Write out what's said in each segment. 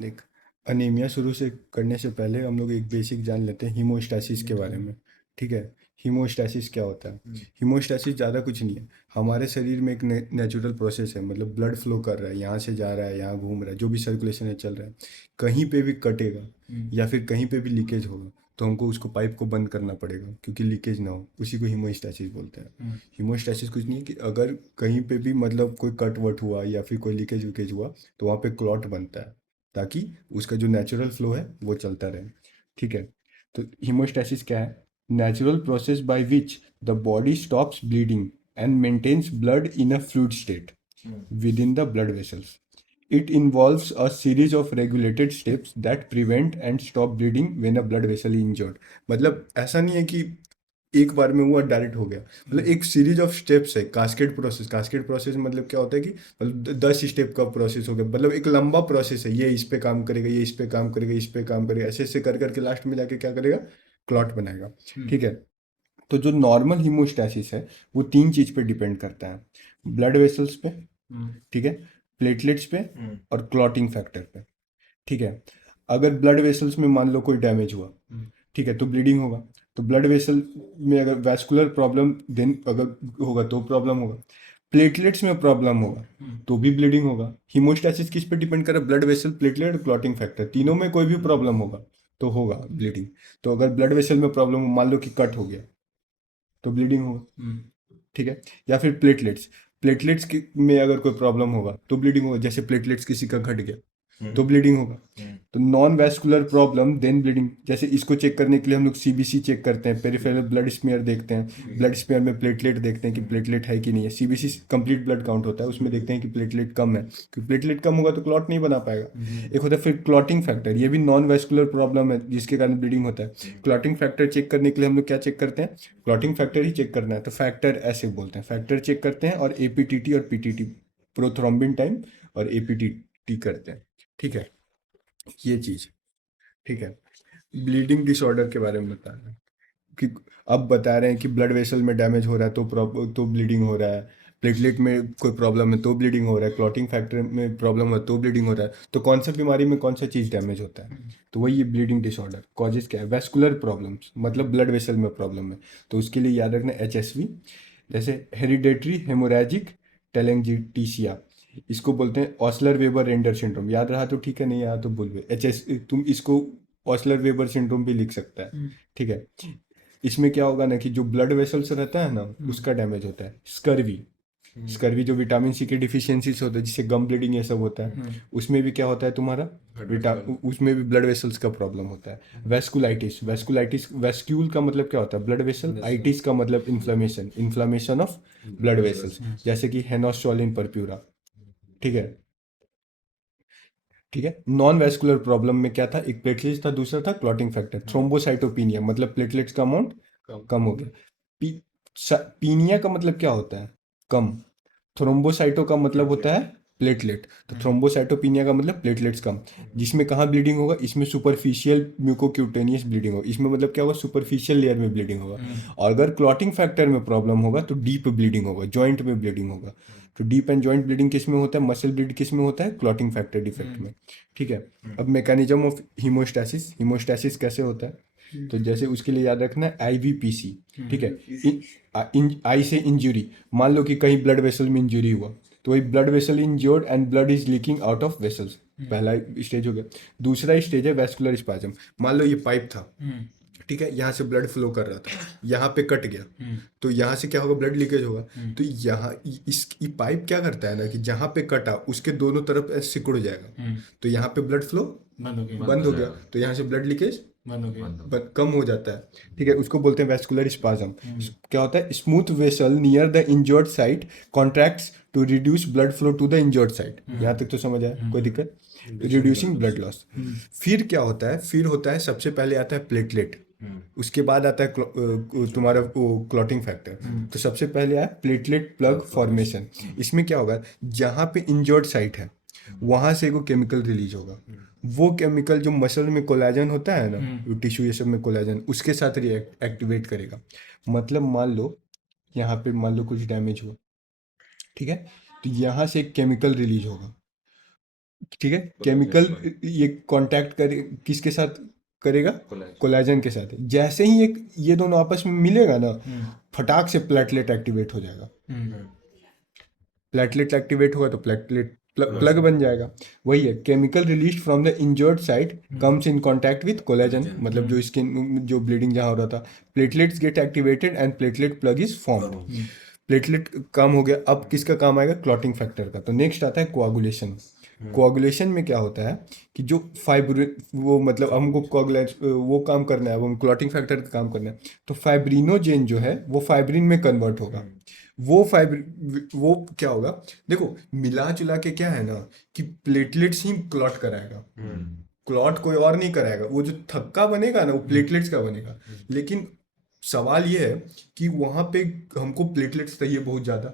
देख, अनीमिया शुरू से करने से पहले हम लोग एक बेसिक जान लेते हैं हीमोस्टैसिस के बारे में। ठीक है। हीमोस्टैसिस क्या होता है? हीमोस्टैसिस ज़्यादा कुछ नहीं है। हमारे शरीर में एक नेचुरल प्रोसेस है, मतलब ब्लड फ्लो कर रहा है, यहाँ से जा रहा है, यहाँ घूम रहा है, जो भी सर्कुलेशन है चल रहा है। कहीं पे भी कटेगा या फिर कहीं पे भी लीकेज होगा तो हमको उसको पाइप को बंद करना पड़ेगा, क्योंकि लीकेज ना हो। उसी को हीमोस्टैसिस बोलते हैं। हीमोस्टैसिस कुछ नहीं है कि अगर कहीं पे भी मतलब कोई कट वट हुआ या फिर कोई लीकेज विकेज हुआ तो वहाँ पे क्लॉट बनता है, ताकि उसका जो नेचुरल फ्लो है वो चलता रहे। ठीक है। तो हीमोस्टैसिस क्या है? Natural process by which the body stops bleeding and maintains blood in a fluid state within the blood vessels. It involves a series of regulated steps that prevent and stop bleeding when a blood vessel is injured. मतलब ऐसा नहीं है कि एक बार में हुआ direct हो गया, मतलब एक सीरीज ऑफ स्टेप्स है, कास्केड प्रोसेस। कास्केड प्रोसेस मतलब क्या होता है कि मतलब 10 स्टेप का प्रोसेस हो गया, मतलब एक लंबा प्रोसेस है। ये इस पे काम करेगा, ये इस पे काम करेगा, इस पे काम करेगा, ऐसे ऐसे कर करके लास्ट में जाके क्या करेगा? क्लॉट बनाएगा। ठीक है। तो जो नॉर्मल हीमोस्टैसिस है वो तीन चीज पे डिपेंड करता है: ब्लड वेसल्स पे, ठीक है, प्लेटलेट्स पे और क्लॉटिंग फैक्टर पे। ठीक है। अगर ब्लड वेसल्स में मान लो कोई डैमेज हुआ, ठीक है, तो ब्लीडिंग होगा। तो ब्लड वेसल में अगर वैस्कुलर प्रॉब्लम देन अगर होगा तो प्रॉब्लम होगा। प्लेटलेट्स में प्रॉब्लम होगा तो भी ब्लीडिंग होगा। हीमोस्टैसिस किस पे डिपेंड कर रहा है? ब्लड वेसल, प्लेटलेट और क्लॉटिंग फैक्टर, तीनों में कोई भी प्रॉब्लम होगा तो होगा ब्लीडिंग। तो अगर ब्लड वेसल में प्रॉब्लम हो, मान लो कि कट हो गया, तो ब्लीडिंग होगा। ठीक है। या फिर प्लेटलेट्स, में अगर कोई प्रॉब्लम होगा तो ब्लीडिंग होगा। जैसे प्लेटलेट्स किसी का घट गया तो ब्लीडिंग होगा। तो non vascular problem then bleeding. जैसे इसको चेक करने के लिए हम लोग सीबीसी चेक करते हैं, पेरिफेरल ब्लड स्मीयर देखते हैं। ब्लड स्मीयर में प्लेटलेट देखते हैं कि प्लेटलेट है कि नहीं है। सीबीसी कंप्लीट ब्लड काउंट होता है, उसमें देखते हैं कि प्लेटलेट कम है, क्योंकि प्लेटलेट कम होगा तो क्लॉट नहीं बना पाएगा। एक होता है फिर क्लॉटिंग फैक्टर, ये भी नॉन वैस्कुलर प्रॉब्लम है जिसके कारण ब्लीडिंग होता है। क्लॉटिंग फैक्टर चेक करने के लिए हम लोग क्या चेक करते हैं? क्लॉटिंग फैक्टर ही चेक करना है तो फैक्टर ऐसे बोलते हैं, फैक्टर चेक करते हैं। और एपीटीटी और पीटीटी, प्रोथ्रोम्बिन टाइम, और एपीटीटी करते हैं। ठीक है, ये चीज। ठीक है। ब्लीडिंग डिसऑर्डर के बारे में बता रहे हैं कि अब बता रहे हैं कि ब्लड वेसल में डैमेज हो रहा है तो ब्लीडिंग हो रहा है। प्लेटलेट में कोई प्रॉब्लम है तो ब्लीडिंग हो रहा है। क्लॉटिंग फैक्टर में प्रॉब्लम है तो ब्लीडिंग हो रहा है। तो कौन सा बीमारी में कौन सा चीज़ डैमेज होता है? तो वही ये ब्लीडिंग डिसऑर्डर कॉजेज क्या है? वेस्कुलर प्रॉब्लम्स, मतलब ब्लड वेसल में प्रॉब्लम है। तो उसके लिए याद रखना एचएसवी। जैसे हेरिडेटरी हेमोरेजिक टेलेंजिटिसिया, इसको बोलते हैं ऑसलर वेबर रेंडर सिंड्रोम। याद रहा तो ठीक है, नहीं याद तो बोल। एच तुम इसको ऑसलर वेबर सिंड्रोम भी लिख सकता है। ठीक है। इसमें क्या होगा ना कि जो ब्लड वेसल्स रहता है ना उसका डैमेज होता है। स्कर्वी, स्कर्वी जो विटामिन सी की डिफिशियंसी से होता है, जिससे गम ब्लीडिंग ये सब होता है, उसमें भी क्या होता है तुम्हारा? उसमें भी ब्लड वेसल्स का प्रॉब्लम होता है। वेस्कुलाइटिस, वेस्क्यूल का मतलब क्या होता है? Blood vessel. आइटिस का मतलब inflammation, inflammation of blood vessels, जैसे कि हेनोस्टोलिन परप्यूरा। ठीक है। ठीक है। नॉन वेस्कुलर प्रॉब्लम में क्या था? एक प्लेटलेट्स था, दूसरा था क्लॉटिंग फैक्टर। थ्रोम्बोसाइटोपिनिया मतलब प्लेटलेट्स का अमाउंट कम हो गया। पी, पीनिया का मतलब क्या होता है? कम। थ्रोम्बोसाइटो का मतलब होता है प्लेटलेट, तो थ्रोम्बोसाइटोपिनिया का मतलब प्लेटलेट्स कम। जिसमें कहाँ ब्लीडिंग होगा? इसमें सुपरफिशियल म्यूकोक्यूटेनियस ब्लीडिंग होगा। इसमें मतलब क्या होगा? सुपरफिशियल लेयर में ब्लीडिंग होगा। और अगर क्लॉटिंग फैक्टर में प्रॉब्लम होगा तो डीप ब्लीडिंग होगा, जॉइंट में ब्लीडिंग होगा। तो डीप एंड जॉइंट ब्लीडिंग किस में होता है? मसल ब्लीड किस में होता है? क्लॉटिंग फैक्टर डिफेक्ट में। ठीक है। अब मैकेनिज्म ऑफ हीमोस्टैसिस, हीमोस्टैसिस कैसे होता है? तो जैसे उसके लिए याद रखना है आईवीपीसी। ठीक है। आई से इंजुरी, मान लो कि कहीं ब्लड वेसल में इंजुरी हुआ तो वही blood vessel injured and blood is leaking out of vessels, पहला स्टेज हो गया। दूसरा स्टेज है वेस्कुलर स्पाज्म। मान लो ये पाइप था, ठीक है, यहाँ से ब्लड फ्लो कर रहा था, यहाँ पे कट गया तो यहाँ से क्या होगा? ब्लड लीकेज होगा। तो यहाँ इस ये पाइप क्या करता है ना कि जहाँ पे कटा उसके दोनों तरफ ऐसे सिकुड़ जाएगा, तो यहाँ पे ब्लड फ्लो बंद हो गया, तो यहाँ से ब्लड लीकेज कम हो जाता है। ठीक है, उसको बोलते हैं वेस्कुलर स्पाज्म। क्या होता है? Smooth vessel near the injured site contracts to reduce blood flow to the injured site. यहाँ तक तो समझ आया? कोई दिक्कत? Reducing blood loss. फिर क्या होता है? फिर होता है, सबसे पहले आता है प्लेटलेट, उसके बाद आता है तुम्हारा क्लॉटिंग फैक्टर। तो सबसे पहले आया प्लेटलेट प्लग फॉर्मेशन। इसमें क्या होगा? जहाँ पे इंजर्ड साइट है वहां से वो केमिकल रिलीज होगा। वो केमिकल जो मसल में कोलेजन होता है ना, टिश्यू ये सब में कोलेजन, उसके साथ रिएक्ट एक्टिवेट करेगा। मतलब मान लो यहाँ पे मान लो कुछ डैमेज हुआ, ठीक है, तो यहाँ से एक केमिकल रिलीज होगा। ठीक है, केमिकल ये कांटेक्ट करे किसके साथ करेगा, कोलेजन के साथ। जैसे ही एक ये दोनों आपस में मिलेगा ना, फटाक से प्लेटलेट एक्टिवेट हो जाएगा। प्लेटलेट एक्टिवेट हुआ तो प्लेटलेट प्लग बन जाएगा। वही है, chemical release from the injured side comes in contact with collagen, मतलब जो स्किन जो ब्लीडिंग जहाँ हो रहा था, platelets gate activated and platelet plug is formed. Platelet काम हो गया, अब किसका काम आएगा, क्लॉटिंग फैक्टर का। तो नेक्स्ट आता है कोआगुलेशन। कोआगुलेशन में क्या होता है कि जो फाइब्रिन, वो मतलब हमको कोआगुलेट वो काम करना है, वो क्लॉटिंग फैक्टर का काम करना है, तो फाइब्रिनोजेन जो है वो फाइब्रिन में कन्वर्ट होगा। वो क्या होगा, देखो मिला जुला के क्या है ना कि प्लेटलेट्स ही क्लॉट कराएगा, क्लॉट कोई और नहीं कराएगा। वो जो थक्का बनेगा ना वो प्लेटलेट्स का बनेगा। लेकिन सवाल ये है कि वहां पे हमको प्लेटलेट्स चाहिए बहुत ज्यादा,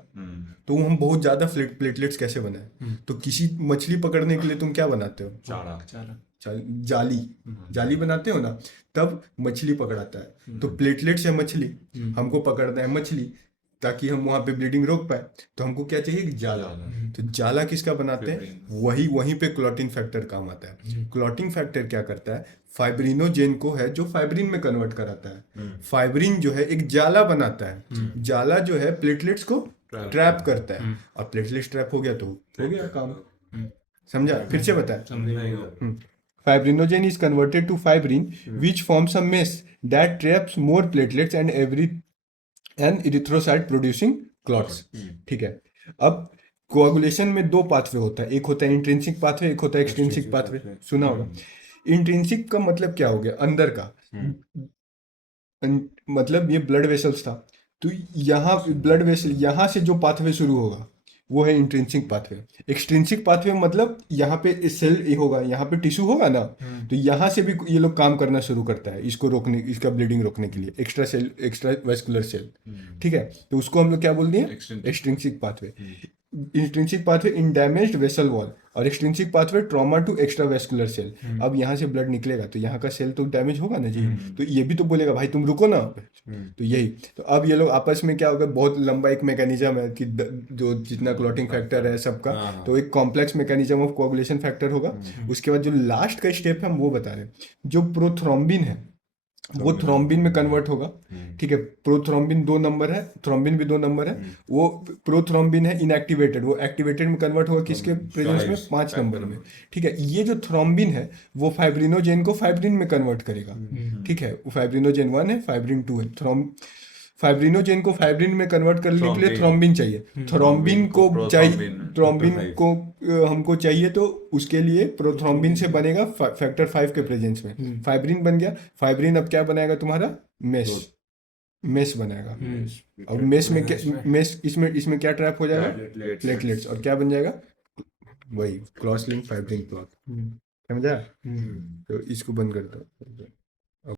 तो हम बहुत ज्यादा प्लेटलेट्स कैसे बनाए। तो किसी मछली पकड़ने के लिए तुम क्या बनाते हो, जाली, जाली बनाते हो ना, तब मछली पकड़ाता है। तो प्लेटलेट से मछली, हमको पकड़ना है मछली ताकि हम वहां पे ब्लीडिंग रोक पाए, तो हमको क्या चाहिए, जाला। तो जाला किसका बनाते हैं, वही वहीं पे क्लॉटिंग फैक्टर काम आता है। क्लॉटिंग फैक्टर क्या करता है, फाइब्रिनोजेन को है जो फाइब्रिन में कन्वर्ट कराता है। फाइब्रिन जो है एक जाला बनाता है, जाला जो है प्लेटलेट्स को ट्रैप करता है। और प्लेटलेट्स ट्रैप हो गया तो हो गया काम। समझा, फिर से बताए। Fibrinogen is converted to fibrin, which forms a mesh that traps more platelets and erythrocyte producing clots। ठीक है, अब कोagulation में दो पाथवे होता है, एक होता है इंट्रिंसिक पाथवे, एक होता है एक्सट्रिंसिक पाथवे। सुना होगा। इंट्रिंसिक का मतलब क्या हो गया, अंदर का। मतलब ये ब्लड वेसल्स था, तो यहाँ ब्लड वेसल, यहाँ से जो पाथवे शुरू होगा वो है इंट्रिंसिक पाथवे। एक्सट्रिंसिक पाथवे मतलब यहाँ पे सेल होगा, यहाँ पे टिश्यू होगा ना, तो यहाँ से भी ये लोग काम करना शुरू करता है इसको रोकने, इसका ब्लीडिंग रोकने के लिए, extra cell, extra vascular cell. ठीक है, तो उसको हम लोग क्या बोल दिए, extrinsic pathway. Intrinsic pathway in damaged vessel wall, और extrinsic pathway trauma to extra vascular cell. अब यहाँ से ब्लड निकलेगा तो यहाँ का सेल तो डैमेज होगा ना जी, तो ये भी तो बोलेगा भाई तुम रुको ना। तो यही, तो अब ये लोग आपस में क्या होगा, बहुत लंबा एक मैकेनिज्म है कि जो जितना क्लॉटिंग फैक्टर है सबका, तो एक complex mechanism of coagulation factor होगा। उसके बाद जो लास्ट का स्टेप है हम वो बता रहे हैं, जो प्रोथ्रोम्बिन है वो थ्रोम्बिन में कन्वर्ट होगा। ठीक है, प्रोथ्रोम्बिन 2 नंबर है, थ्रोम्बिन भी 2 नंबर है। वो प्रोथ्रोम्बिन है इनएक्टिवेटेड, वो एक्टिवेटेड में कन्वर्ट होगा किसके प्रेजेंस में, 5 नंबर में। ठीक है, ये जो थ्रोम्बिन है वो फाइब्रिनोजेन को फाइब्रिन में कन्वर्ट करेगा। ठीक है, वो फाइब्रिनोजेन 1 है, फाइब्रिन 2 है। फाइब्रिनोजेन को फाइब्रिन में कन्वर्ट करने के लिए थ्रोम्बिन चाहिए, थ्रोम्बिन को चाहिए, थ्रोम्बिन को हमको चाहिए, तो उसके लिए प्रोथ्रोम्बिन से बनेगा फैक्टर 5 के प्रेजेंस में फाइब्रिन बन गया। फाइब्रिन अब क्या बनाएगा तुम्हारा, मेश, मेश बनाएगा। अब मेश में क्या, मेश इसमें क्या ट्रैप हो जाएगा, प्लेटलेट्स, और क्या बन जाएगा, वही क्रॉस लिंक फाइब्रिन क्लॉट। समझा, तो इसको बंद कर दो।